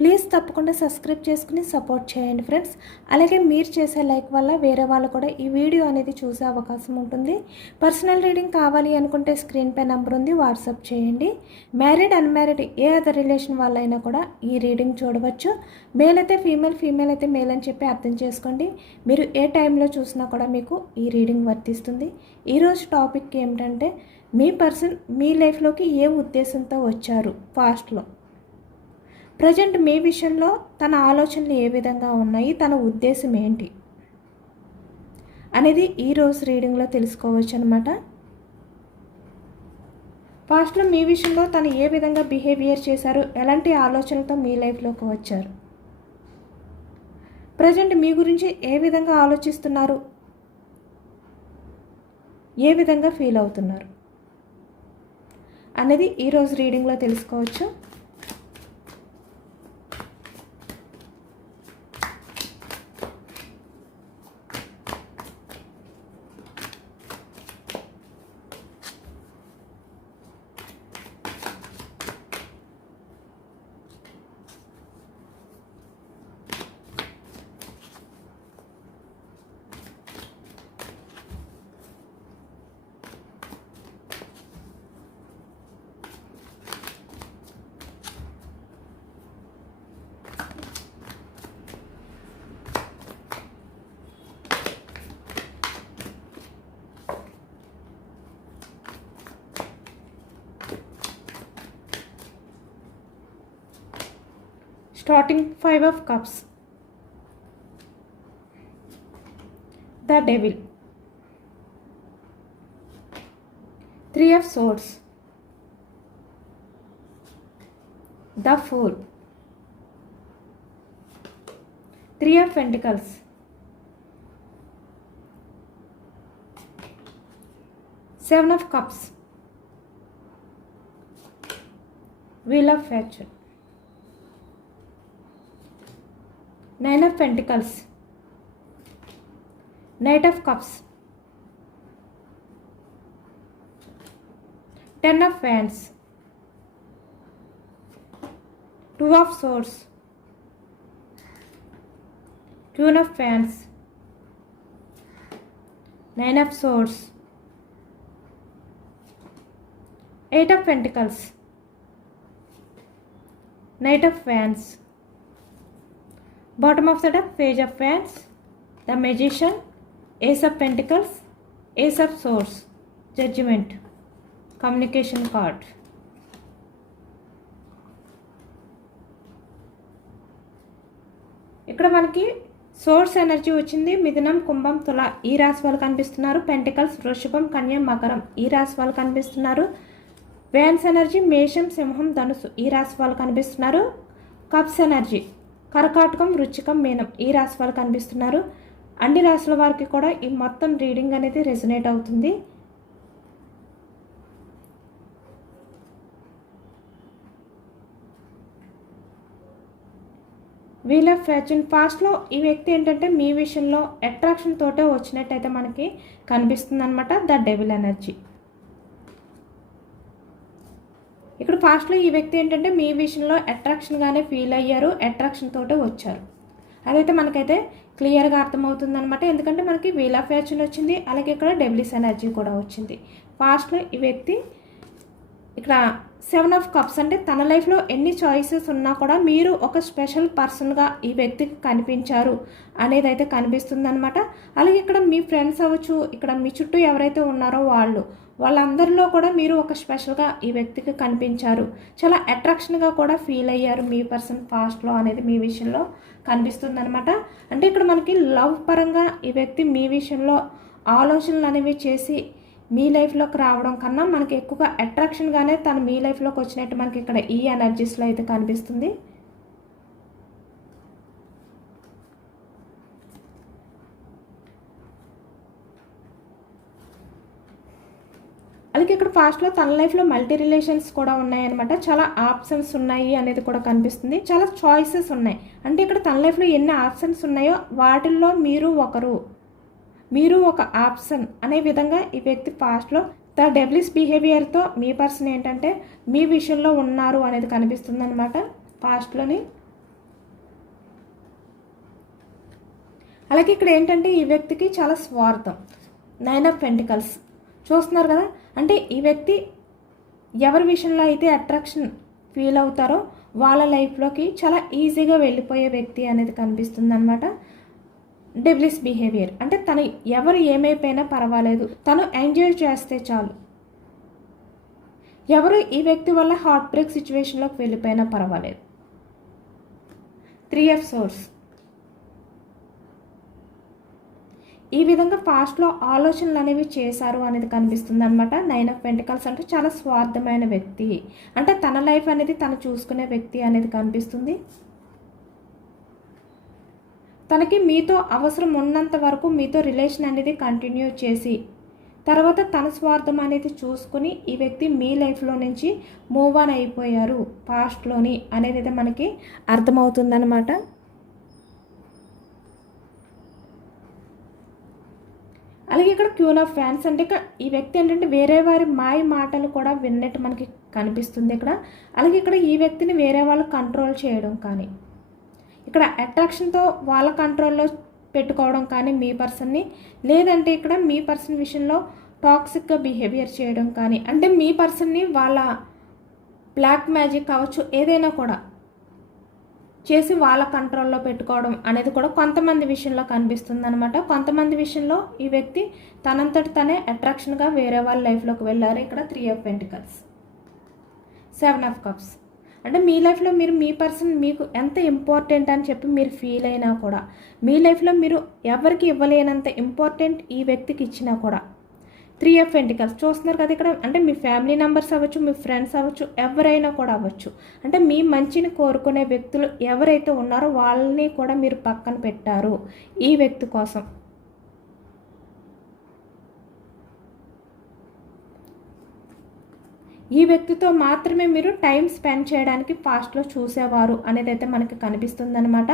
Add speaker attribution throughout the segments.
Speaker 1: Please తప్పకుండా subscribe చేసుకుని support చేయండి ఫ్రెండ్స్. అలాగే మీరు చేసే లైక్ వల్ల వేరే వాళ్ళు కూడా ఈ వీడియో అనేది చూసే అవకాశం ఉంటుంది. పర్సనల్ రీడింగ్ కావాలి అనుకుంటే స్క్రీన్ పై నెంబర్ ఉంది వాట్సాప్ చేయండి. మ్యారీడ్ అన్మ్యారీడ్ ఏ అదర్ రిలేషన్ వాళ్ళైనా కూడా ఈ రీడింగ్ చూడవచ్చు. మేల్ అయితే ఫీమేల్ ఫీమేల్ అయితే మేల్ అని చెప్పి అర్థం చేసుకోండి. మీరు ఏ టైంలో చూసినా కూడా మీకు ఈ రీడింగ్ వర్తిస్తుంది. ఈరోజు టాపిక్ ఏమిటంటే మీ పర్సన్ మీ లైఫ్లోకి ఏ ఉద్దేశంతో వచ్చారు పాస్ట్లో ప్రజెంట్ మీ విషయంలో తన ఆలోచనలు ఏ విధంగా ఉన్నాయి? తన ఉద్దేశం ఏంటి? అనేది ఈరోజు రీడింగ్లో తెలుసుకోవచ్చు అనమాట పాస్ట్లో మీ విషయంలో తను ఏ విధంగా బిహేవియర్ చేశారు? ఎలాంటి ఆలోచనలతో మీ లైఫ్లోకి వచ్చారు? ప్రజెంట్ మీ గురించి ఏ విధంగా ఆలోచిస్తున్నారు? ఏ విధంగా ఫీల్ అవుతున్నారు? అనేది ఈరోజు రీడింగ్లో తెలుసుకోవచ్చు. Starting five of cups. The devil. Three of swords. The fool. Three of pentacles. Seven of cups. Wheel of fortune Nine of Pentacles, Knight of Cups, Ten of Wands, Two of Swords, Queen of Wands, Nine of Swords, Eight of Pentacles, Knight of Wands. Bottom of the deck, page of fans the magician ace of pentacles ace of swords judgement communication card ఇక్కడ మనకి source energy వచ్చింది. మిథునం కుంభం తుల ఈ రాశి వాళ్ళు కనిపిస్తున్నారు. Pentacles వృషభం కన్యం మకరం ఈ రాశి వాళ్ళు కనిపిస్తున్నారు. వ్యాన్స్ ఎనర్జీ మేషం సింహం ధనుసు ఈ రాశి వాళ్ళు కనిపిస్తున్నారు. కప్స్ ఎనర్జీ కర్కాటకం వృచ్చికం మీనం ఈ రాశి వాళ్ళు కనిపిస్తున్నారు. అన్ని రాశుల వారికి కూడా ఈ మొత్తం రీడింగ్ అనేది రెజనేట్ అవుతుంది. వీల్ ఆఫ్ ఫార్చ్యూన్ ఫాస్ట్లో ఈ వ్యక్తి ఏంటంటే మీ విషయంలో అట్రాక్షన్ తోటే వచ్చినట్టయితే మనకి కనిపిస్తుంది అనమాట ద డెవిల్ ఎనర్జీ ఇక్కడ ఫాస్ట్లో ఈ వ్యక్తి ఏంటంటే మీ విషయంలో అట్రాక్షన్గానే ఫీల్ అయ్యారు అట్రాక్షన్ తోటే వచ్చారు. అదైతే మనకైతే క్లియర్గా అర్థమవుతుంది అనమాట ఎందుకంటే మనకి వీల్ ఆఫ్ ఫార్చ్యూన్ వచ్చింది అలాగే ఇక్కడ డెబ్లిస్ ఎనర్జీ కూడా వచ్చింది. ఫాస్ట్లో ఈ వ్యక్తి ఇక్కడ సెవెన్ ఆఫ్ కప్స్ అంటే తన లైఫ్లో ఎన్ని చాయిసెస్ ఉన్నా కూడా మీరు ఒక స్పెషల్ పర్సన్గా ఈ వ్యక్తికి కనిపించారు అనేది అయితే కనిపిస్తుంది అనమాట అలాగే ఇక్కడ మీ ఫ్రెండ్స్ అవ్వచ్చు ఇక్కడ మీ చుట్టూ ఎవరైతే ఉన్నారో వాళ్ళు వాళ్ళందరిలో కూడా మీరు ఒక స్పెషల్గా ఈ వ్యక్తికి కనిపించారు. చాలా అట్రాక్షన్గా కూడా ఫీల్ అయ్యారు మీ పర్సన్ పాస్ట్లో అనేది మీ విషయంలో కనిపిస్తుంది అనమాట అంటే ఇక్కడ మనకి లవ్ పరంగా ఈ వ్యక్తి మీ విషయంలో ఆలోచనలు అనేవి చేసి మీ లైఫ్లోకి రావడం కన్నా మనకి ఎక్కువగా అట్రాక్షన్గానే తను మీ లైఫ్లోకి వచ్చినట్టు మనకి ఇక్కడ ఈ ఎనర్జీస్లో అయితే కనిపిస్తుంది. అలాగే ఇక్కడ ఫాస్ట్లో తన లైఫ్లో మల్టీ రిలేషన్స్ కూడా ఉన్నాయన్నమాట. చాలా ఆప్షన్స్ ఉన్నాయి అనేది కూడా కనిపిస్తుంది. చాలా చాయిసెస్ ఉన్నాయి. అంటే ఇక్కడ తన లైఫ్లో ఎన్ని ఆప్షన్స్ ఉన్నాయో వాటిల్లో మీరు ఒకరు. మీరు ఒక ఆప్షన్ అనే విధంగా ఈ వ్యక్తి పాస్ట్లో ద డెబ్లిస్ బిహేవియర్తో మీ పర్సన్ ఏంటంటే మీ విషయంలో ఉన్నారు అనేది కనిపిస్తుంది అనమాట పాస్ట్లోని అలాగే ఇక్కడ ఏంటంటే ఈ వ్యక్తికి చాలా స్వార్థం. నైన్ ఆఫ్ పెంటికల్స్ చూస్తున్నారు కదా? అంటే ఈ వ్యక్తి ఎవరి విషయంలో అయితే అట్రాక్షన్ ఫీల్ అవుతారో వాళ్ళ లైఫ్లోకి చాలా ఈజీగా వెళ్ళిపోయే వ్యక్తి అనేది కనిపిస్తుంది అనమాట డెబ్లిస్ బిహేవియర్ అంటే తను ఎవరు ఏమైపోయినా పర్వాలేదు. తను ఎంజాయ్ చేస్తే చాలు. ఎవరు ఈ వ్యక్తి వల్ల హార్ట్ బ్రేక్ సిచ్యువేషన్లోకి వెళ్ళిపోయినా పర్వాలేదు. త్రీ ఎఫ్ సోర్స్ ఈ విధంగా ఫాస్ట్లో ఆలోచనలు అనేవి చేశారు అనేది కనిపిస్తుంది అనమాట నైన్ ఆఫ్ పెంటికల్స్ అంటే చాలా స్వార్థమైన వ్యక్తి. అంటే తన లైఫ్ అనేది తను చూసుకునే వ్యక్తి అనేది కనిపిస్తుంది. తనకి మీతో అవసరం ఉన్నంత వరకు మీతో రిలేషన్ అనేది కంటిన్యూ చేసి తర్వాత తన స్వార్థం అనేది చూసుకుని ఈ వ్యక్తి మీ లైఫ్లో నుంచి మూవ్ ఆన్ అయిపోయారు పాస్ట్లోని అనేది అయితే మనకి అర్థమవుతుందన్నమాట. అలాగే ఇక్కడ క్యూన్ ఆఫ్ ఫ్యాన్స్ అంటే ఇక్కడ ఈ వ్యక్తి ఏంటంటే వేరే వారి మాయ మాటలు కూడా విన్నట్టు మనకి కనిపిస్తుంది ఇక్కడ. అలాగే ఇక్కడ ఈ వ్యక్తిని వేరే వాళ్ళు కంట్రోల్ చేయడం కానీ ఇక్కడ అట్రాక్షన్తో వాళ్ళ కంట్రోల్లో పెట్టుకోవడం కానీ మీ పర్సన్ని లేదంటే ఇక్కడ మీ పర్సన్ విషయంలో టాక్సిక్గా బిహేవియర్ చేయడం కానీ అంటే మీ పర్సన్ని వాళ్ళ బ్లాక్ మ్యాజిక్ కావచ్చు ఏదైనా కూడా చేసి వాళ్ళ కంట్రోల్లో పెట్టుకోవడం అనేది కూడా కొంతమంది విషయంలో కనిపిస్తుంది అనమాట కొంతమంది విషయంలో ఈ వ్యక్తి తనంతటి తనే అట్రాక్షన్గా వేరే వాళ్ళ లైఫ్లోకి వెళ్ళారు. ఇక్కడ three of pentacles seven of cups అంటే మీ లైఫ్లో మీరు మీ పర్సన్ మీకు ఎంత ఇంపార్టెంట్ అని చెప్పి మీరు ఫీల్ అయినా కూడా మీ లైఫ్లో మీరు ఎవరికి ఇవ్వలేనంత ఇంపార్టెంట్ ఈ వ్యక్తికి ఇచ్చినా కూడా. త్రీ ఆఫ్ వెంటికల్స్ చూస్తున్నారు కదా ఇక్కడ అంటే మీ ఫ్యామిలీ మెంబర్స్ అవ్వచ్చు మీ ఫ్రెండ్స్ అవ్వచ్చు ఎవరైనా కూడా అవ్వచ్చు. అంటే మీ మంచిని కోరుకునే వ్యక్తులు ఎవరైతే ఉన్నారో వాళ్ళని కూడా మీరు పక్కన పెట్టారు ఈ వ్యక్తి కోసం. ఈ వ్యక్తితో మాత్రమే మీరు టైం స్పెండ్ చేయడానికి ఫాస్ట్లో చూసేవారు అనేది అయితే మనకి కనిపిస్తుందన్నమాట.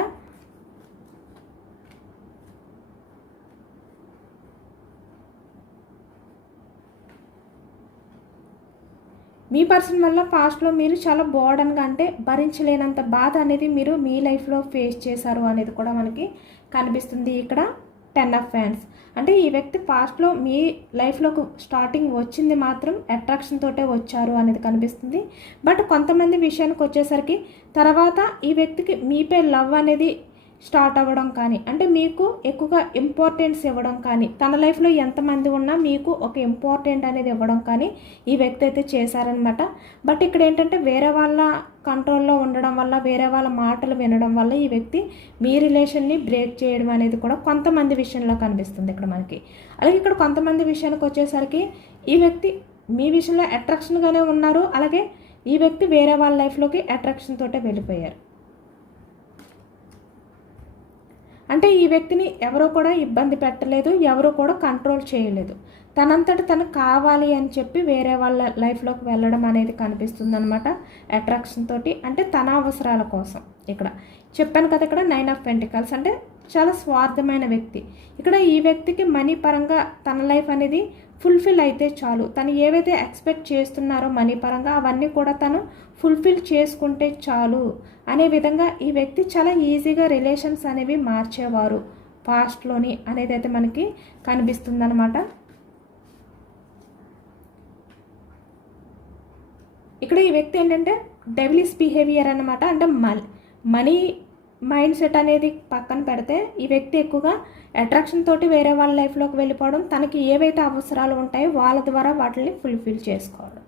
Speaker 1: మీ పర్సన్ వల్ల పాస్ట్లో మీరు చాలా బోర్డన్గా అంటే భరించలేనంత బాధ అనేది మీరు మీ లైఫ్లో ఫేస్ చేశారు అనేది కూడా మనకి కనిపిస్తుంది ఇక్కడ. టెన్ ఆఫ్ ఫ్యాన్స్. అంటే ఈ వ్యక్తి పాస్ట్లో మీ లైఫ్లోకి స్టార్టింగ్ వచ్చింది మాత్రం అట్రాక్షన్ తోటే వచ్చారు అనేది కనిపిస్తుంది. బట్ కొంతమంది విషయానికి వచ్చేసరికి తర్వాత ఈ వ్యక్తికి మీపై లవ్ అనేది స్టార్ట్ అవ్వడం కానీ అంటే మీకు ఎక్కువగా ఇంపార్టెన్స్ ఇవ్వడం కానీ తన లైఫ్లో ఎంతమంది ఉన్నా మీకు ఒక ఇంపార్టెంట్ అనేది ఇవ్వడం కానీ ఈ వ్యక్తి అయితే చేశారనమాట బట్ ఇక్కడ ఏంటంటే వేరే వాళ్ళ కంట్రోల్లో ఉండడం వల్ల వేరే వాళ్ళ మాటలు వినడం వల్ల ఈ వ్యక్తి మీ రిలేషన్ని బ్రేక్ చేయడం అనేది కూడా కొంతమంది విషయంలో కనిపిస్తుంది ఇక్కడ మనకి. అలాగే ఇక్కడ కొంతమంది విషయానికి వచ్చేసరికి ఈ వ్యక్తి మీ విషయంలో అట్రాక్షన్గానే ఉన్నారు అలాగే ఈ వ్యక్తి వేరే వాళ్ళ లైఫ్లోకి అట్రాక్షన్ తోటే వెళ్ళిపోయారు. అంటే ఈ వ్యక్తిని ఎవరో కూడా ఇబ్బంది పెట్టలేదు ఎవరు కూడా కంట్రోల్ చేయలేదు. తనంతట తను కావాలి అని చెప్పి వేరే వాళ్ళ లైఫ్లోకి వెళ్ళడం అనేది కనిపిస్తుంది అనమాట అట్రాక్షన్ తోటి. అంటే తన అవసరాల కోసం. ఇక్కడ చెప్పాను కదా ఇక్కడ నైన్ ఆఫ్ పెంటికల్స్ అంటే చాలా స్వార్థమైన వ్యక్తి. ఇక్కడ ఈ వ్యక్తికి మనీ పరంగా తన లైఫ్ అనేది ఫుల్ఫిల్ అయితే చాలు. తను ఏవైతే ఎక్స్పెక్ట్ చేస్తున్నారో మనీ పరంగా అవన్నీ కూడా తను ఫుల్ఫిల్ చేసుకుంటే చాలు. అనే విధంగా ఈ వ్యక్తి చాలా ఈజీగా రిలేషన్స్ అనేవి మార్చేవారు. పాస్ట్లోని అనేది అయితే మనకి కనిపిస్తుందన్నమాట. ఇక్కడ ఈ వ్యక్తి ఏంటంటే డెవిలిస్ బిహేవియర్ అనమాట అంటే మనీ మైండ్ సెట్ అనేది పక్కన పెడితే ఈ వ్యక్తి ఎక్కువగా అట్రాక్షన్ తోటి వేరే వాళ్ళ లైఫ్లోకి వెళ్ళిపోవడం తనకి ఏవైతే అవసరాలు ఉంటాయో వాళ్ళ ద్వారా వాటిని ఫుల్ఫిల్ చేసుకోవడం.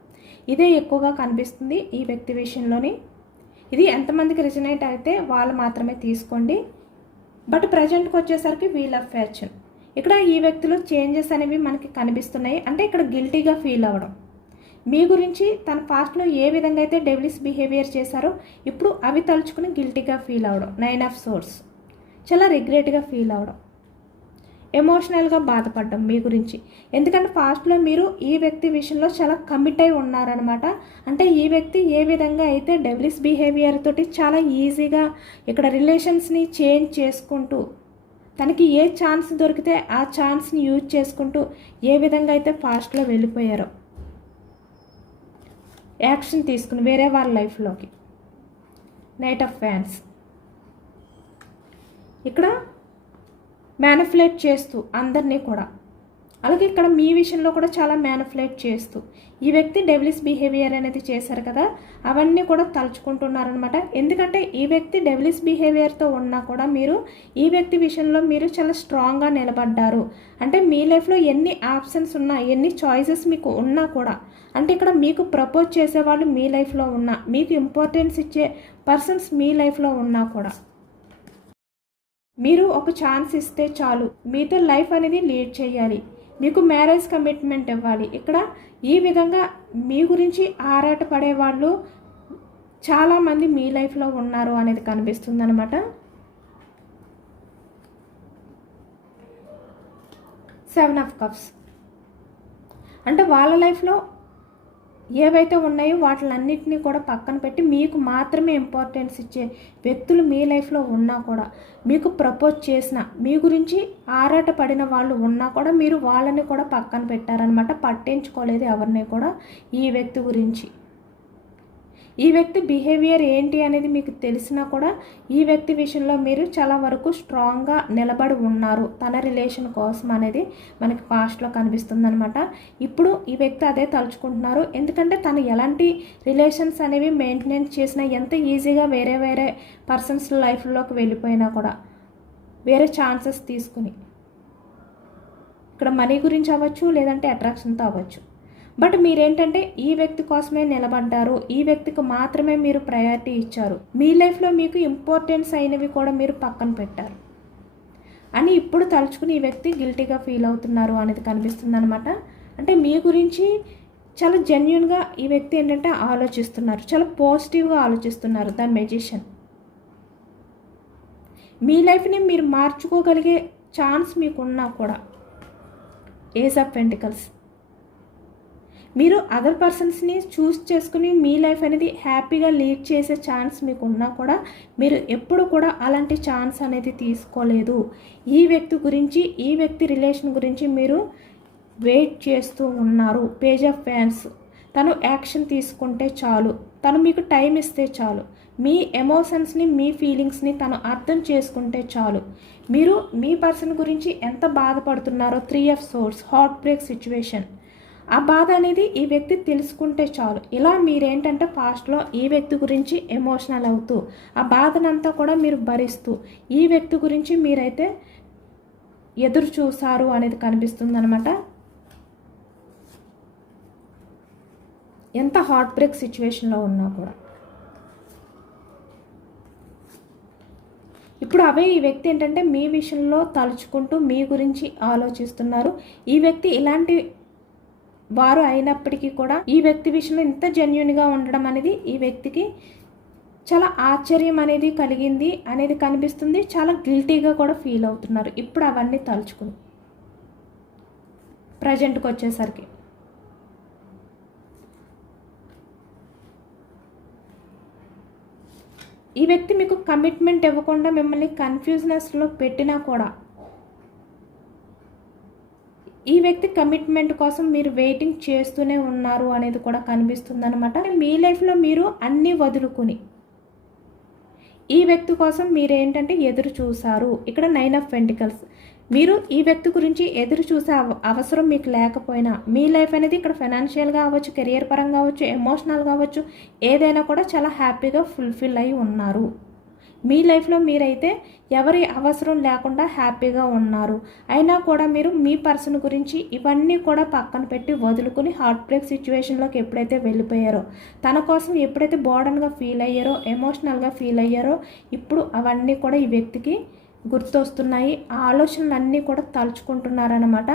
Speaker 1: ఇదే ఎక్కువగా కనిపిస్తుంది ఈ వ్యక్తి విషయంలోని. ఇది ఎంతమందికి రిజనేట్ అయితే వాళ్ళు మాత్రమే తీసుకోండి. బట్ ప్రజెంట్కి వచ్చేసరికి వీల్ ఆఫ్ ఫ్యాషన్ ఇక్కడ ఈ వ్యక్తిలో చేంజెస్ అనేవి మనకి కనిపిస్తున్నాయి. అంటే ఇక్కడ గిల్టీగా ఫీల్ అవ్వడం. మీ గురించి తన పాస్ట్లో ఏ విధంగా అయితే డెవిలిస్ బిహేవియర్ చేశారో ఇప్పుడు అవి తలుచుకుని గిల్టీగా ఫీల్ అవడం. నైన్ ఆఫ్ సోర్స్ చాలా రిగ్రెట్గా ఫీల్ అవడం. ఎమోషనల్గా బాధపడడం మీ గురించి. ఎందుకంటే పాస్ట్లో మీరు ఈ వ్యక్తి విషయంలో చాలా కమిట్ అయి ఉన్నారనమాట అంటే ఈ వ్యక్తి ఏ విధంగా అయితే డెవిలిస్ బిహేవియర్ తోటి చాలా ఈజీగా ఇక్కడ రిలేషన్స్ని చేంజ్ చేసుకుంటూ తనకి ఏ ఛాన్స్ దొరికితే ఆ ఛాన్స్ని యూజ్ చేసుకుంటూ ఏ విధంగా అయితే ఫాస్ట్లో వెళ్ళిపోయారో యాక్షన్ తీసుకుని వేరే వాళ్ళ లైఫ్లోకి. నైట్ ఆఫ్ ఫ్యాన్స్ ఇక్కడ మ్యానిఫులేట్ చేస్తూ అందరినీ కూడా. అలాగే ఇక్కడ మీ విషయంలో కూడా చాలా మ్యానిఫులేట్ చేస్తూ. ఈ వ్యక్తి డెవిలిస్ బిహేవియర్ అనేది చేశారు కదా అవన్నీ కూడా తలుచుకుంటున్నారనమాట ఎందుకంటే ఈ వ్యక్తి డెవిలిస్ బిహేవియర్తో ఉన్నా కూడా మీరు ఈ వ్యక్తి విషయంలో మీరు చాలా స్ట్రాంగ్గా నిలబడ్డారు. అంటే మీ లైఫ్లో ఎన్ని ఆప్షన్స్ ఉన్నా ఎన్ని చాయిసెస్ మీకు ఉన్నా కూడా అంటే ఇక్కడ మీకు ప్రపోజ్ చేసేవాళ్ళు మీ లైఫ్లో ఉన్నా మీకు ఇంపార్టెన్స్ ఇచ్చే పర్సన్స్ మీ లైఫ్లో ఉన్నా కూడా. మీరు ఒక ఛాన్స్ ఇస్తే చాలు. మీతో లైఫ్ అనేది లీడ్ చేయాలి. మీకు మ్యారేజ్ కమిట్మెంట్ ఇవ్వాలి. ఇక్కడ ఈ విధంగా మీ గురించి ఆరాటపడే వాళ్ళు చాలామంది మీ లైఫ్లో ఉన్నారు అనేది కనిపిస్తుంది అనమాట సెవెన్ ఆఫ్ కప్స్ అంటే వాళ్ళ లైఫ్లో ఏవైతే ఉన్నాయో వాటిలన్నింటినీ కూడా పక్కన పెట్టి మీకు మాత్రమే ఇంపార్టెన్స్ ఇచ్చే వ్యక్తులు మీ లైఫ్లో ఉన్నా కూడా మీకు ప్రపోజ్ చేసిన మీ గురించి ఆరాట పడిన వాళ్ళు ఉన్నా కూడా మీరు వాళ్ళని కూడా పక్కన పెట్టారనమాట పట్టించుకోలేదు ఎవరిని కూడా ఈ వ్యక్తి గురించి. ఈ వ్యక్తి బిహేవియర్ ఏంటి అనేది మీకు తెలిసినా కూడా ఈ వ్యక్తి విషయంలో మీరు చాలా వరకు స్ట్రాంగ్గా నిలబడి ఉన్నారు. తన రిలేషన్ కోసం అనేది మనకి పాస్ట్లో కనిపిస్తుంది అనమాట ఇప్పుడు ఈ వ్యక్తి అదే తలుచుకుంటున్నారు. ఎందుకంటే తను ఎలాంటి రిలేషన్స్ అనేవి మెయింటెనెన్స్ చేసినా ఎంత ఈజీగా వేరే వేరే పర్సన్స్ లైఫ్లోకి వెళ్ళిపోయినా కూడా వేరే ఛాన్సెస్ తీసుకుని. ఇక్కడ మనీ గురించి అవ్వచ్చు లేదంటే అట్రాక్షన్తో అవ్వచ్చు. బట్ మీరేంటంటే ఈ వ్యక్తి కోసమే నిలబడ్డారు ఈ వ్యక్తికి మాత్రమే మీరు ప్రయారిటీ ఇచ్చారు. మీ లైఫ్లో మీకు ఇంపార్టెన్స్ అయినవి కూడా మీరు పక్కన పెట్టారు. అని ఇప్పుడు తలుచుకుని ఈ వ్యక్తి గిల్టీగా ఫీల్ అవుతున్నారు అనేది కనిపిస్తుంది అనమాట అంటే మీ గురించి చాలా జెన్యున్గా ఈ వ్యక్తి ఏంటంటే ఆలోచిస్తున్నారు. చాలా పాజిటివ్గా ఆలోచిస్తున్నారు ద మెజిషియన్ మీ లైఫ్ని మీరు మార్చుకోగలిగే ఛాన్స్ మీకున్నా కూడా. ఏజ్ ఆఫ్ పెంటికల్స్ మీరు అదర్ పర్సన్స్ని చూస్ చేసుకుని మీ లైఫ్ అనేది హ్యాపీగా లీడ్ చేసే ఛాన్స్ మీకు ఉన్నా కూడా మీరు ఎప్పుడు కూడా అలాంటి ఛాన్స్ అనేది తీసుకోలేదు. ఈ వ్యక్తి గురించి ఈ వ్యక్తి రిలేషన్ గురించి మీరు వెయిట్ చేస్తూ ఉన్నారు. పేజ్ ఆఫ్ ఫ్యాన్స్ తను యాక్షన్ తీసుకుంటే చాలు. తను మీకు టైం ఇస్తే చాలు. మీ ఎమోషన్స్ని మీ ఫీలింగ్స్ని తను అర్థం చేసుకుంటే చాలు. మీరు మీ పర్సన్ గురించి ఎంత బాధపడుతున్నారో three of swords heart break situation ఆ బాధ అనేది ఈ వ్యక్తి తెలుసుకుంటే చాలు. ఇలా మీరేంటంటే పాస్ట్లో ఈ వ్యక్తి గురించి ఎమోషనల్ అవుతూ ఆ బాధనంతా కూడా మీరు భరిస్తూ ఈ వ్యక్తి గురించి మీరైతే ఎదురు చూసారు అనేది కనిపిస్తుంది అనమాట ఎంత హార్ట్ బ్రేక్ సిచ్యువేషన్లో ఉన్నా కూడా. ఇప్పుడు అవే ఈ వ్యక్తి ఏంటంటే మీ విషయంలో తలుచుకుంటూ మీ గురించి ఆలోచిస్తున్నారు. ఈ వ్యక్తి ఇలాంటి వారు అయినప్పటికీ కూడా ఈ వ్యక్తి విషయంలో ఇంత జెన్యున్గా ఉండడం అనేది ఈ వ్యక్తికి చాలా ఆశ్చర్యం అనేది కలిగింది అనేది కనిపిస్తుంది. చాలా గిల్టీగా కూడా ఫీల్ అవుతున్నారు. ఇప్పుడు అవన్నీ తలుచుకుని. ప్రజెంట్కి వచ్చేసరికి. ఈ వ్యక్తి మీకు కమిట్మెంట్ ఇవ్వకుండా మిమ్మల్ని కన్ఫ్యూజ్నెస్లో పెట్టినా కూడా ఈ వ్యక్తి కమిట్మెంట్ కోసం మీరు వెయిటింగ్ చేస్తూనే ఉన్నారు అనేది కూడా కనిపిస్తుంది అనమాట మీ లైఫ్లో మీరు అన్నీ వదులుకుని ఈ వ్యక్తి కోసం మీరు ఏంటంటే ఎదురు చూసారు ఇక్కడ నైన్ ఆఫ్ వెంటికల్స్ మీరు ఈ వ్యక్తి గురించి ఎదురు చూసే అవసరం మీకు లేకపోయినా మీ లైఫ్ అనేది ఇక్కడ ఫైనాన్షియల్గా అవ్వచ్చు కెరియర్ పరంగా అవ్వచ్చు ఎమోషనల్ కావచ్చు ఏదైనా కూడా చాలా హ్యాపీగా ఫుల్ఫిల్ అయి ఉన్నారు. మీ లైఫ్లో మీరైతే ఎవరి అవసరం లేకుండా హ్యాపీగా ఉన్నారు. అయినా కూడా మీరు మీ పర్సన్ గురించి ఇవన్నీ కూడా పక్కన పెట్టి వదులుకుని హార్ట్ బ్రేక్ సిచ్యువేషన్లోకి ఎప్పుడైతే వెళ్ళిపోయారో తన కోసం ఎప్పుడైతే బోర్డన్గా ఫీల్ అయ్యారో ఎమోషనల్గా ఫీల్ అయ్యారో ఇప్పుడు అవన్నీ కూడా ఈ వ్యక్తికి గుర్తొస్తున్నాయి. ఆ ఆలోచనలన్నీ కూడా తలుచుకుంటున్నారనమాట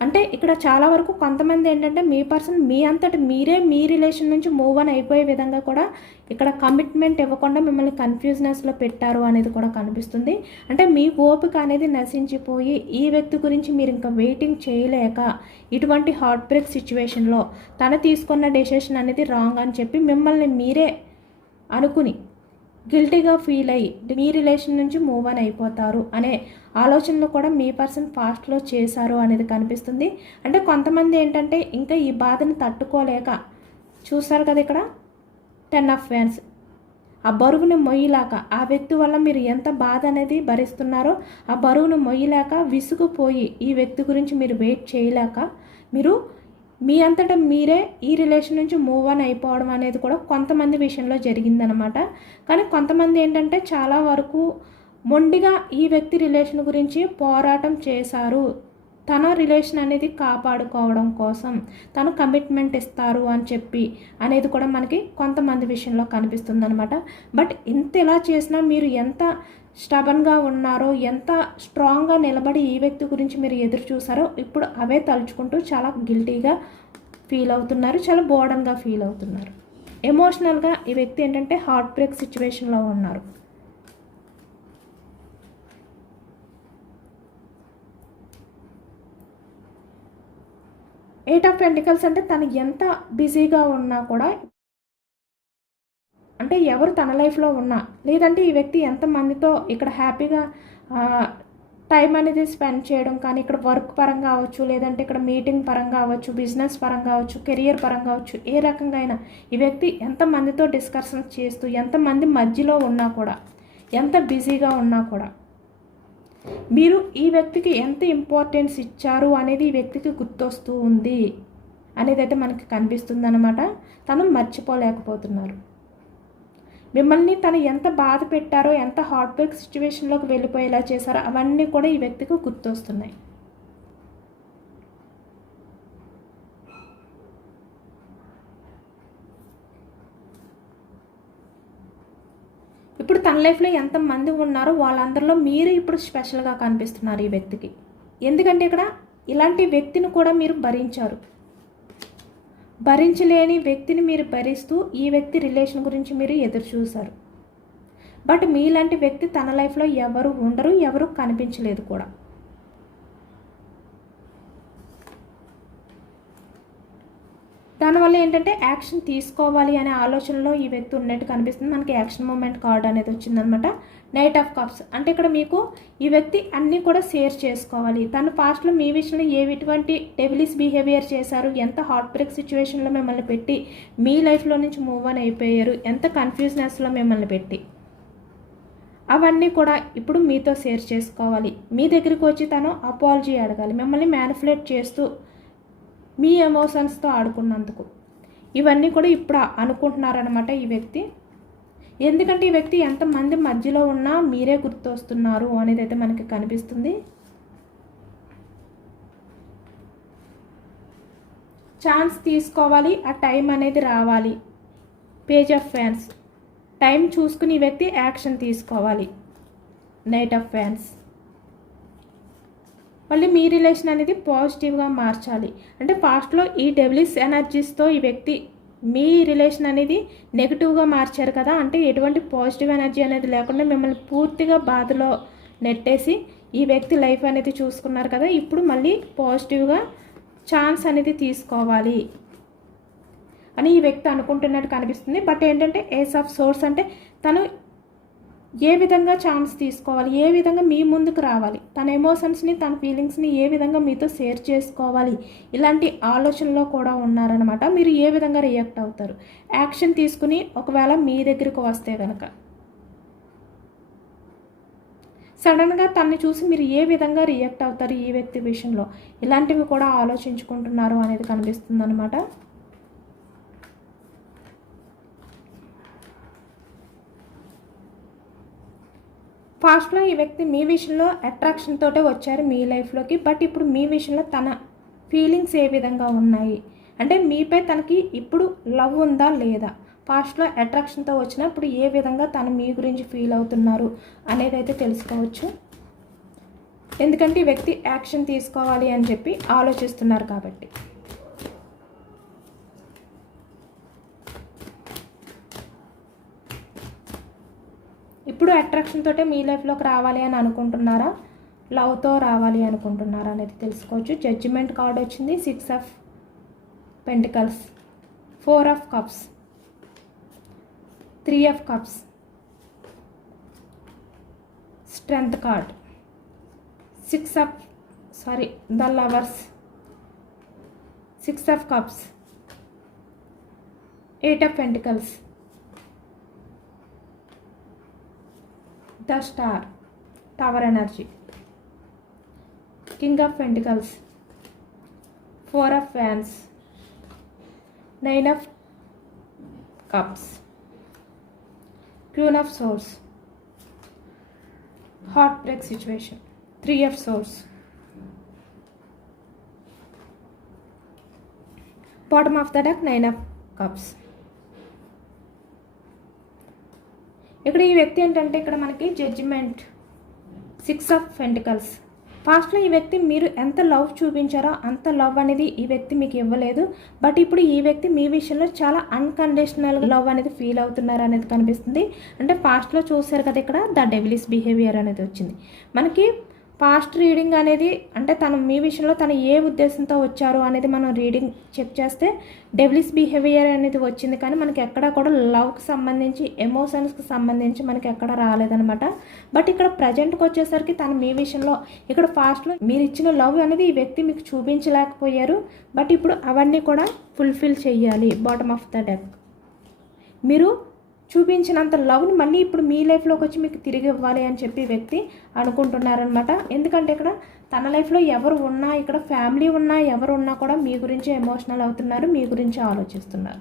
Speaker 1: అంటే ఇక్కడ చాలా వరకు కొంతమంది ఏంటంటే మీ పర్సన్ మీ అంతటి మీరే మీ రిలేషన్ నుంచి మూవ్ అని అయిపోయే విధంగా కూడా ఇక్కడ కమిట్మెంట్ ఇవ్వకుండా మిమ్మల్ని కన్ఫ్యూజ్నెస్లో పెట్టారు అనేది కూడా కనిపిస్తుంది. అంటే మీ ఓపిక అనేది నశించిపోయి ఈ వ్యక్తి గురించి మీరు ఇంకా వెయిటింగ్ చేయలేక ఇటువంటి హార్ట్ బ్రేక్ సిచ్యువేషన్లో తన తీసుకున్న డెసిషన్ అనేది రాంగ్ అని చెప్పి మిమ్మల్ని మీరే అనుకుని గిల్టీగా ఫీల్ అయ్యి మీ రిలేషన్ నుంచి మూవ్ అని అయిపోతారు అనే ఆలోచనలు కూడా మీ పర్సన్ ఫాస్ట్లో చేశారు అనేది కనిపిస్తుంది. అంటే కొంతమంది ఏంటంటే ఇంకా ఈ బాధను తట్టుకోలేక చూస్తారు కదా ఇక్కడ టెన్ ఆఫ్ ఫ్యాన్స్ ఆ బరువును మొయ్యలేక ఆ వ్యక్తి వల్ల మీరు ఎంత బాధ అనేది భరిస్తున్నారో ఆ బరువును మొయ్యలేక విసుగుపోయి ఈ వ్యక్తి గురించి మీరు వెయిట్ చేయలేక మీరు మీ అంతటా మీరే ఈ రిలేషన్ నుంచి మూవ్ ఆన్ అయిపోవడం అనేది కూడా కొంతమంది విషయంలో జరిగిందనమాట కానీ కొంతమంది ఏంటంటే చాలా వరకు మొండిగా ఈ వ్యక్తి రిలేషన్ గురించి పోరాటం చేశారు. తన రిలేషన్ అనేది కాపాడుకోవడం కోసం తను కమిట్మెంట్ ఇస్తారు అని చెప్పి అనేది కూడా మనకి కొంతమంది విషయంలో కనిపిస్తుంది అనమాట బట్ ఇంత ఇలా చేసినా మీరు ఎంత స్టబన్గా ఉన్నారో ఎంత స్ట్రాంగ్గా నిలబడి ఈ వ్యక్తి గురించి మీరు ఎదురు చూసారో ఇప్పుడు అవే తలుచుకుంటూ చాలా గిల్టీగా ఫీల్ అవుతున్నారు చాలా బోర్డన్గా ఫీల్ అవుతున్నారు. ఎమోషనల్గా ఈ వ్యక్తి ఏంటంటే హార్ట్ బ్రేక్ సిచ్యువేషన్లో ఉన్నారు. ఎయిట్ ఆఫ్ పెంటికల్స్ అంటే తను ఎంత బిజీగా ఉన్నా కూడా అంటే ఎవరు తన లైఫ్లో ఉన్నా లేదంటే ఈ వ్యక్తి ఎంతమందితో ఇక్కడ హ్యాపీగా టైం అనేది స్పెండ్ చేయడం కానీ ఇక్కడ వర్క్ పరంగా అవ్వచ్చు లేదంటే ఇక్కడ మీటింగ్ పరంగా అవ్వచ్చు బిజినెస్ పరంగా అవ్వచ్చు కెరియర్ పరంగా అవ్వచ్చు ఏ రకంగా అయినా ఈ వ్యక్తి ఎంతమందితో డిస్కషన్ చేస్తూ ఎంతమంది మధ్యలో ఉన్నా కూడా ఎంత బిజీగా ఉన్నా కూడా మీరు ఈ వ్యక్తికి ఎంత ఇంపార్టెన్స్ ఇచ్చారు అనేది ఈ వ్యక్తికి గుర్తొస్తూ ఉంది అనేది అయితే మనకి కనిపిస్తుంది అనమాట తను మర్చిపోలేకపోతున్నారు. మిమ్మల్ని తను ఎంత బాధ పెట్టారో ఎంత హార్ట్ బ్రేక్ సిచ్యువేషన్లోకి వెళ్ళిపోయేలా చేశారో అవన్నీ కూడా ఈ వ్యక్తికి గుర్తొస్తున్నాయి. ఇప్పుడు తన లైఫ్లో ఎంతమంది ఉన్నారో వాళ్ళందరిలో మీరు ఇప్పుడు స్పెషల్గా కనిపిస్తున్నారు ఈ వ్యక్తికి. ఎందుకంటే ఇక్కడ ఇలాంటి వ్యక్తిని కూడా మీరు భరించారు. భరించలేని వ్యక్తిని మీరు భరిస్తూ ఈ వ్యక్తి రిలేషన్ గురించి మీరు ఎదురు చూశారు బట్ మీలాంటి వ్యక్తి తన లైఫ్లో ఎవరు ఉండరు ఎవరు కనిపించలేదు కూడా. దానివల్ల ఏంటంటే యాక్షన్ తీసుకోవాలి అనే ఆలోచనలో ఈ వ్యక్తి ఉన్నట్టు కనిపిస్తుంది. మనకి యాక్షన్ మూమెంట్ కార్డ్ అనేది వచ్చిందనమాట. Knight of cups. అంటే ఇక్కడ మీకు ఈ వ్యక్తి అన్నీ కూడా షేర్ చేసుకోవాలి. తను పాస్ట్లో మీ విషయంలో ఏ ఎటువంటి డెవిలిస్ బిహేవియర్ చేశారు? ఎంత హార్ట్ బ్రేక్ సిచ్యువేషన్లో మిమ్మల్ని పెట్టి మీ లైఫ్లో నుంచి మూవ్ ఆన్ అయిపోయారు? ఎంత కన్ఫ్యూజ్నెస్లో మిమ్మల్ని పెట్టి? అవన్నీ కూడా ఇప్పుడు మీతో షేర్ చేసుకోవాలి. మీ దగ్గరికి వచ్చి తను అపాలజీ అడగాలి. మిమ్మల్ని మ్యానిఫులేట్ చేస్తూ మీ ఎమోషన్స్తో ఆడుకున్నందుకు. ఇవన్నీ కూడా ఇప్పుడు అనుకుంటున్నారనమాట ఈ వ్యక్తి. ఎందుకంటే ఈ వ్యక్తి ఎంతమంది మధ్యలో ఉన్నా మీరే గుర్తొస్తున్నారు అనేది అయితే మనకి కనిపిస్తుంది. ఛాన్స్ తీసుకోవాలి ఆ టైం అనేది రావాలి. Page of fans. టైం చూసుకుని ఈ వ్యక్తి యాక్షన్ తీసుకోవాలి. నైట్ ఆఫ్ ఫ్యాన్స్. మళ్ళీ మీ రిలేషన్ అనేది పాజిటివ్గా మార్చాలి. అంటే పాస్ట్లో ఈ డెబ్లిస్ ఎనర్జీస్తో ఈ వ్యక్తి మీ రిలేషన్ అనేది నెగిటివ్గా మార్చారు కదా అంటే ఎటువంటి పాజిటివ్ ఎనర్జీ అనేది లేకుండా మిమ్మల్ని పూర్తిగా బాధలో నెట్టేసి ఈ వ్యక్తి లైఫ్ అనేది చూసుకున్నారు కదా ఇప్పుడు మళ్ళీ పాజిటివ్గా ఛాన్స్ అనేది తీసుకోవాలి అని ఈ వ్యక్తి అనుకుంటున్నట్టు కనిపిస్తుంది. బట్ ఏంటంటే ఏస్ ఆఫ్ సోర్స్ అంటే తను ఏ విధంగా ఛాన్స్ తీసుకోవాలి? ఏ విధంగా మీ ముందుకు రావాలి? తన ఎమోషన్స్ని తన ఫీలింగ్స్ని ఏ విధంగా మీతో షేర్ చేసుకోవాలి? ఇలాంటి ఆలోచనలో కూడా ఉన్నారనమాట మీరు ఏ విధంగా రియాక్ట్ అవుతారు? యాక్షన్ తీసుకుని ఒకవేళ మీ దగ్గరికి వస్తే కనుక సడన్గా తన్ని చూసి మీరు ఏ విధంగా రియాక్ట్ అవుతారు ఈ వ్యక్తి విషయంలో? ఇలాంటివి కూడా ఆలోచించుకుంటున్నారు అనేది కనిపిస్తుంది పాస్ట్లో ఫాస్ట్లో ఈ వ్యక్తి మీ విషయంలో అట్రాక్షన్ తోటే వచ్చారు మీ లైఫ్లోకి బట్ ఇప్పుడు మీ విషయంలో తన ఫీలింగ్స్ ఏ విధంగా ఉన్నాయి? అంటే మీపై తనకి ఇప్పుడు లవ్ ఉందా లేదా? ఫాస్ట్లో అట్రాక్షన్తో వచ్చినప్పుడు ఏ విధంగా తను మీ గురించి ఫీల్ అవుతున్నారు అనేది అయితే తెలుసుకోవచ్చు. ఎందుకంటే ఈ వ్యక్తి యాక్షన్ తీసుకోవాలి అని చెప్పి ఆలోచిస్తున్నారు కాబట్టి. ఇప్పుడు అట్రాక్షన్ తోటే మీ లైఫ్లోకి రావాలి అని అనుకుంటున్నారా? లవ్తో రావాలి అనుకుంటున్నారా అనేది తెలుసుకోవచ్చు. జడ్జిమెంట్ కార్డ్ వచ్చింది. Six of pentacles four of cups three of cups strength card six of sorry the lovers six of cups eight of pentacles the star tower energy king of pentacles four of wands nine of cups queen of swords heartbreak situation three of swords bottom of the deck nine of cups ఇక్కడ ఈ వ్యక్తి ఏంటంటే ఇక్కడ మనకి judgement six of ఫెంటికల్స్ ఫాస్ట్లో ఈ వ్యక్తి మీరు ఎంత లవ్ చూపించారో అంత లవ్ అనేది ఈ వ్యక్తి మీకు ఇవ్వలేదు. బట్ ఇప్పుడు ఈ వ్యక్తి మీ విషయంలో చాలా అన్కండిషనల్ లవ్ అనేది ఫీల్ అవుతున్నారు అనేది కనిపిస్తుంది. అంటే ఫాస్ట్లో చూసారు కదా ఇక్కడ ద డెవిలిస్ బిహేవియర్ అనేది వచ్చింది. మనకి పాస్ట్ రీడింగ్ అనేది అంటే తను మీ విషయంలో తను ఏ ఉద్దేశంతో వచ్చారు అనేది మనం రీడింగ్ చెక్ చేస్తే డెవిలిస్ బిహేవియర్ అనేది వచ్చింది. కానీ మనకి ఎక్కడ కూడా లవ్కి సంబంధించి ఎమోషన్స్కి సంబంధించి మనకి ఎక్కడ రాలేదనమాట బట్ ఇక్కడ ప్రజెంట్కి వచ్చేసరికి తను మీ విషయంలో ఇక్కడ ఫాస్ట్లో మీరు ఇచ్చిన లవ్ అనేది ఈ వ్యక్తి మీకు చూపించలేకపోయారు. బట్ ఇప్పుడు అవన్నీ కూడా ఫుల్ఫిల్ చేయాలి బాటమ్ ఆఫ్ ద డెక్ మీరు చూపించినంత లవ్ని మళ్ళీ ఇప్పుడు మీ లైఫ్లోకి వచ్చి మీకు తిరిగి ఇవ్వాలి అని చెప్పి వ్యక్తి అనుకుంటున్నారనమాట ఎందుకంటే ఇక్కడ తన లైఫ్లో ఎవరు ఉన్నా ఇక్కడ ఫ్యామిలీ ఉన్నా ఎవరు ఉన్నా కూడా మీ గురించి ఎమోషనల్ అవుతున్నారు మీ గురించి ఆలోచిస్తున్నారు.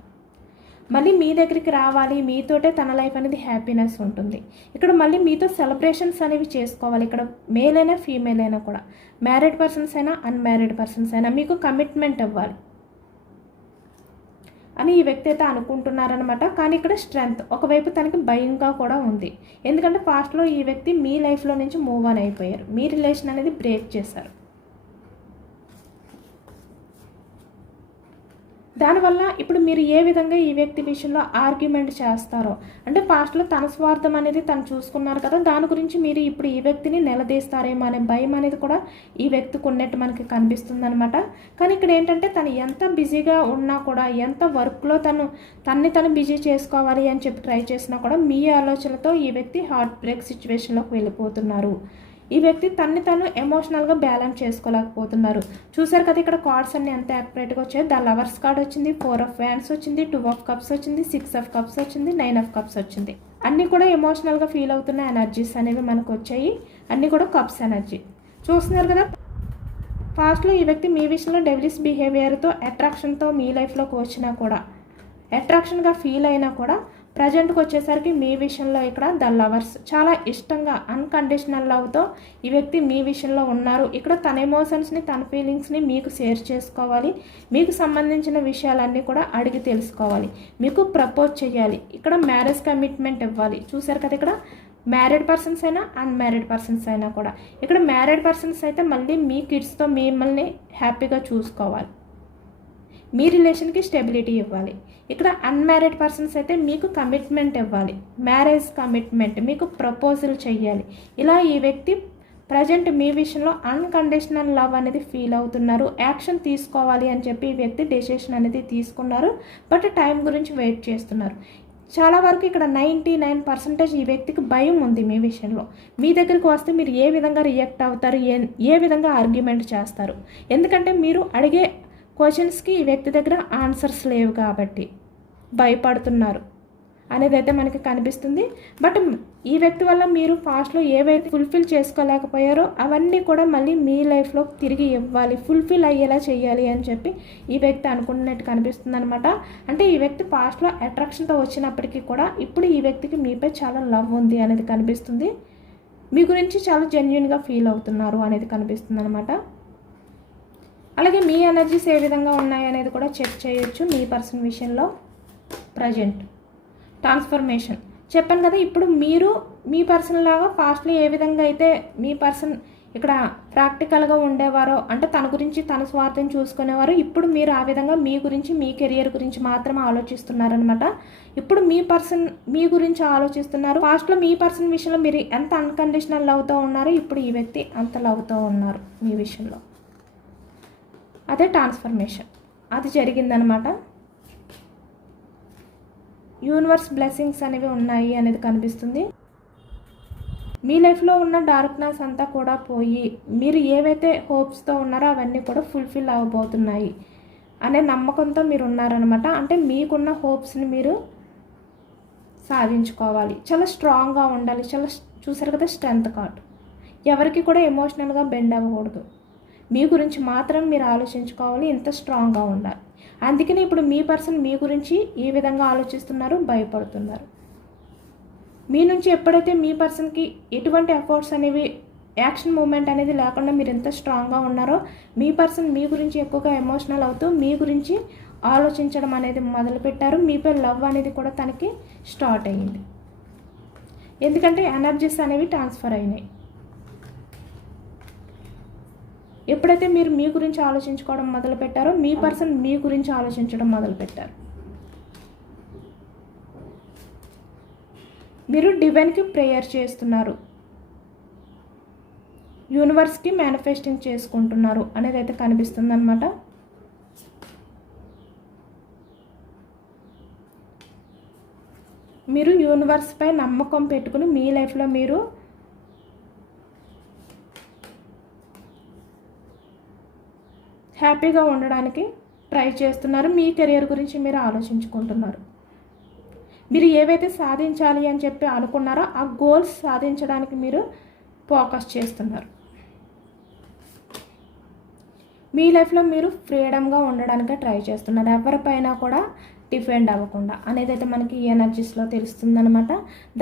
Speaker 1: మళ్ళీ మీ దగ్గరికి రావాలి మీతోటే తన లైఫ్ అనేది హ్యాపీనెస్ ఉంటుంది. ఇక్కడ మళ్ళీ మీతో సెలబ్రేషన్స్ అనేవి చేసుకోవాలి. ఇక్కడ మేల్ అయినా ఫీమేల్ అయినా కూడా. మ్యారీడ్ పర్సన్స్ అయినా అన్మ్యారీడ్ పర్సన్స్ అయినా మీకు కమిట్మెంట్ ఇవ్వాలి. అని ఈ వ్యక్తి అయితే అనుకుంటున్నారనమాట కానీ ఇక్కడ స్ట్రెంగ్త్ ఒకవైపు తనకి భయంగా కూడా ఉంది. ఎందుకంటే ఫాస్ట్లో ఈ వ్యక్తి మీ లైఫ్లో నుంచి మూవ్ ఆన్ అయిపోయారు. మీ రిలేషన్ అనేది బ్రేక్ చేశారు. దానివల్ల ఇప్పుడు మీరు ఏ విధంగా ఈ వ్యక్తి విషయంలో ఆర్గ్యుమెంట్ చేస్తారో అంటే పాస్ట్లో తన స్వార్థం అనేది తను చూసుకున్నారు కదా దాని గురించి మీరు ఇప్పుడు ఈ వ్యక్తిని నిలదీస్తారేమో అనే భయం అనేది కూడా ఈ వ్యక్తికి ఉన్నట్టు మనకి కనిపిస్తుంది అనమాట కానీ ఇక్కడ ఏంటంటే తను ఎంత బిజీగా ఉన్నా కూడా ఎంత వర్క్లో తను తన్ని తను బిజీ చేసుకోవాలి అని చెప్పి ట్రై చేసినా కూడా మీ ఆలోచనతో ఈ వ్యక్తి హార్ట్ బ్రేక్ సిచ్యువేషన్లోకి వెళ్ళిపోతున్నారు. ఈ వ్యక్తి తన్ని తను ఎమోషనల్గా బ్యాలెన్స్ చేసుకోలేకపోతున్నారు. చూసారు కదా ఇక్కడ కార్డ్స్ అన్ని ఎంత యాక్యురేట్గా వచ్చాయి. ద లవర్స్ కార్డ్ వచ్చింది ఫోర్ ఆఫ్ ఫ్యాన్స్ వచ్చింది టూ ఆఫ్ కప్స్ వచ్చింది సిక్స్ ఆఫ్ కప్స్ వచ్చింది నైన్ ఆఫ్ కప్స్ వచ్చింది. అన్నీ కూడా ఎమోషనల్గా ఫీల్ అవుతున్న ఎనర్జీస్ అనేవి మనకు వచ్చాయి. అన్నీ కూడా కప్స్ ఎనర్జీ చూస్తున్నారు కదా? ఫాస్ట్లో ఈ వ్యక్తి మీ విషయంలో డెవిలిస్ బిహేవియర్తో అట్రాక్షన్తో మీ లైఫ్లోకి వచ్చినా కూడా అట్రాక్షన్గా ఫీల్ అయినా కూడా ప్రజెంట్కి వచ్చేసరికి మీ విషయంలో ఇక్కడ ద లవర్స్. చాలా ఇష్టంగా అన్కండిషనల్ లవ్తో ఈ వ్యక్తి మీ విషయంలో ఉన్నారు. ఇక్కడ తన ఎమోషన్స్ని తన ఫీలింగ్స్ని మీకు షేర్ చేసుకోవాలి. మీకు సంబంధించిన విషయాలన్నీ కూడా అడిగి తెలుసుకోవాలి. మీకు ప్రపోజ్ చేయాలి. ఇక్కడ మ్యారేజ్ కమిట్మెంట్ ఇవ్వాలి. చూసారు కదా ఇక్కడ? మ్యారీడ్ పర్సన్స్ అయినా అన్మ్యారీడ్ పర్సన్స్ అయినా కూడా. ఇక్కడ మ్యారీడ్ పర్సన్స్ అయితే మళ్ళీ మీ కిడ్స్తో మిమ్మల్ని హ్యాపీగా చూసుకోవాలి. మీ రిలేషన్కి స్టెబిలిటీ ఇవ్వాలి. ఇక్కడ అన్మ్యారీడ్ పర్సన్స్ అయితే మీకు కమిట్మెంట్ ఇవ్వాలి. మ్యారేజ్ కమిట్మెంట్ మీకు ప్రపోజల్ చేయాలి ఇలా ఈ వ్యక్తి ప్రజెంట్ మీ విషయంలో అన్కండిషనల్ లవ్ అనేది ఫీల్ అవుతున్నారు. యాక్షన్ తీసుకోవాలి అని చెప్పి ఈ వ్యక్తి డెసిషన్ అనేది తీసుకున్నారు. బట్ టైం గురించి వెయిట్ చేస్తున్నారు. చాలా వరకు ఇక్కడ నైంటీ నైన్ పర్సెంటేజ్ ఈ వ్యక్తికి భయం ఉంది మీ విషయంలో. మీ దగ్గరికి వస్తే మీరు ఏ విధంగా రియాక్ట్ అవుతారు? ఏ ఏ విధంగా ఆర్గ్యుమెంట్ చేస్తారు? ఎందుకంటే మీరు అడిగే క్వశ్చన్స్కి ఈ వ్యక్తి దగ్గర ఆన్సర్స్ లేవు కాబట్టి. భయపడుతున్నారు అనేది అయితే మనకి కనిపిస్తుంది. బట్ ఈ వ్యక్తి వల్ల మీరు ఫాస్ట్లో ఏవైతే ఫుల్ఫిల్ చేసుకోలేకపోయారో అవన్నీ కూడా మళ్ళీ మీ లైఫ్లో తిరిగి ఇవ్వాలి ఫుల్ఫిల్ అయ్యేలా చేయాలి అని చెప్పి ఈ వ్యక్తి అనుకున్నట్టు కనిపిస్తుంది అనమాట అంటే ఈ వ్యక్తి పాస్ట్లో అట్రాక్షన్తో వచ్చినప్పటికీ కూడా ఇప్పుడు ఈ వ్యక్తికి మీపై చాలా లవ్ ఉంది అనేది కనిపిస్తుంది. మీ గురించి చాలా జెన్యున్గా ఫీల్ అవుతున్నారు అనేది కనిపిస్తుంది అనమాట అలాగే మీ ఎనర్జీస్ ఏ విధంగా ఉన్నాయి అనేది కూడా చెక్ చేయొచ్చు మీ పర్సన్ విషయంలో. ప్రజెంట్. ట్రాన్స్ఫర్మేషన్. చెప్పాను కదా ఇప్పుడు మీరు మీ పర్సన్ లాగా ఫాస్ట్లీ ఏ విధంగా అయితే మీ పర్సన్ ఇక్కడ ప్రాక్టికల్గా ఉండేవారో అంటే తన గురించి తన స్వార్థం చూసుకునేవారు ఇప్పుడు మీరు ఆ విధంగా మీ గురించి మీ కెరియర్ గురించి మాత్రమే ఆలోచిస్తున్నారనమాట ఇప్పుడు మీ పర్సన్ మీ గురించి ఆలోచిస్తున్నారు. ఫాస్ట్లో మీ పర్సన్ విషయంలో మీరు ఎంత అన్కండిషనల్ లవ్తో ఉన్నారో ఇప్పుడు ఈ వ్యక్తి అంత లవ్తో ఉన్నారు మీ విషయంలో. అదే ట్రాన్స్ఫర్మేషన్. అది జరిగిందనమాట యూనివర్స్ బ్లెస్సింగ్స్ అనేవి ఉన్నాయి అనేది కనిపిస్తుంది. మీ లైఫ్లో ఉన్న డార్క్నెస్ అంతా కూడా పోయి మీరు ఏవైతే హోప్స్తో ఉన్నారో అవన్నీ కూడా ఫుల్ఫిల్ అవ్వబోతున్నాయి అనే నమ్మకంతో మీరు ఉన్నారనమాట అంటే మీకున్న హోప్స్ని మీరు సాధించుకోవాలి. చాలా స్ట్రాంగ్గా ఉండాలి. చాలా చూసారు కదా స్ట్రెంత్ కార్డ్. ఎవరికి కూడా ఎమోషనల్గా బెండ్ అవ్వకూడదు. మీ గురించి మాత్రం మీరు ఆలోచించుకోవాలి. ఇంత స్ట్రాంగ్గా ఉండాలి. అందుకని ఇప్పుడు మీ పర్సన్ మీ గురించి ఏ విధంగా ఆలోచిస్తున్నారు భయపడుతున్నారు? మీ నుంచి ఎప్పుడైతే మీ పర్సన్కి ఎటువంటి ఎఫర్ట్స్ అనేవి యాక్షన్ మూమెంట్ అనేది లేకుండా మీరు ఎంత స్ట్రాంగ్గా ఉన్నారో మీ పర్సన్ మీ గురించి ఎక్కువగా ఎమోషనల్ అవుతూ మీ గురించి ఆలోచించడం అనేది మొదలుపెట్టారు. మీపై లవ్ అనేది కూడా తనకి స్టార్ట్ అయ్యింది. ఎందుకంటే ఎనర్జీస్ అనేవి ట్రాన్స్ఫర్ అయినాయి. ఎప్పుడైతే మీరు మీ గురించి ఆలోచించుకోవడం మొదలు పెట్టారో మీ పర్సన్ మీ గురించి ఆలోచించడం మొదలు పెట్టారు మీరు డివైన్కి ప్రేయర్ చేస్తున్నారు. యూనివర్స్కి మేనిఫెస్టింగ్ చేసుకుంటున్నారు అనేది అయితే కనిపిస్తుంది అనమాట మీరు యూనివర్స్పై నమ్మకం పెట్టుకుని మీ లైఫ్లో మీరు హ్యాపీగా ఉండడానికి ట్రై చేస్తున్నారు. మీ కెరియర్ గురించి మీరు ఆలోచించుకుంటున్నారు. మీరు ఏవైతే సాధించాలి అని చెప్పి అనుకున్నారో ఆ గోల్స్ సాధించడానికి మీరు ఫోకస్ చేస్తున్నారు. మీ లైఫ్లో మీరు ఫ్రీడమ్గా ఉండడానికి ట్రై చేస్తున్నారు. ఎవరిపైన కూడా డిఫెండ్ అవ్వకుండా అనేది అయితే మనకి ఈ ఎనర్జీస్లో తెలుస్తుంది అనమాట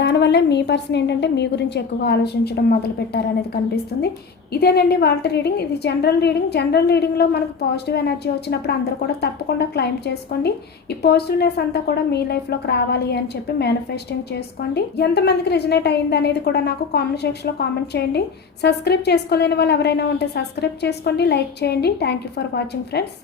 Speaker 1: దానివల్ల మీ పర్సన్ ఏంటంటే మీ గురించి ఎక్కువగా ఆలోచించడం మొదలు పెట్టారనేది కనిపిస్తుంది. ఇదేనండి వాళ్ళ రీడింగ్. ఇది జనరల్ రీడింగ్. జనరల్ రీడింగ్లో మనకు పాజిటివ్ ఎనర్జీ వచ్చినప్పుడు అందరూ కూడా తప్పకుండా క్లైమ్ చేసుకోండి. ఈ పాజిటివ్నెస్ అంతా కూడా మీ లైఫ్లోకి రావాలి అని చెప్పి మేనిఫెస్టింగ్ చేసుకోండి. ఎంతమందికి రిజనేట్ అయింది అనేది కూడా నాకు కామెంట్ సెక్షన్లో కామెంట్ చేయండి. సబ్స్క్రైబ్ చేసుకోలేని వాళ్ళు ఎవరైనా ఉంటే సబ్స్క్రైబ్ చేసుకోండి లైక్ చేయండి. Thank you for watching friends.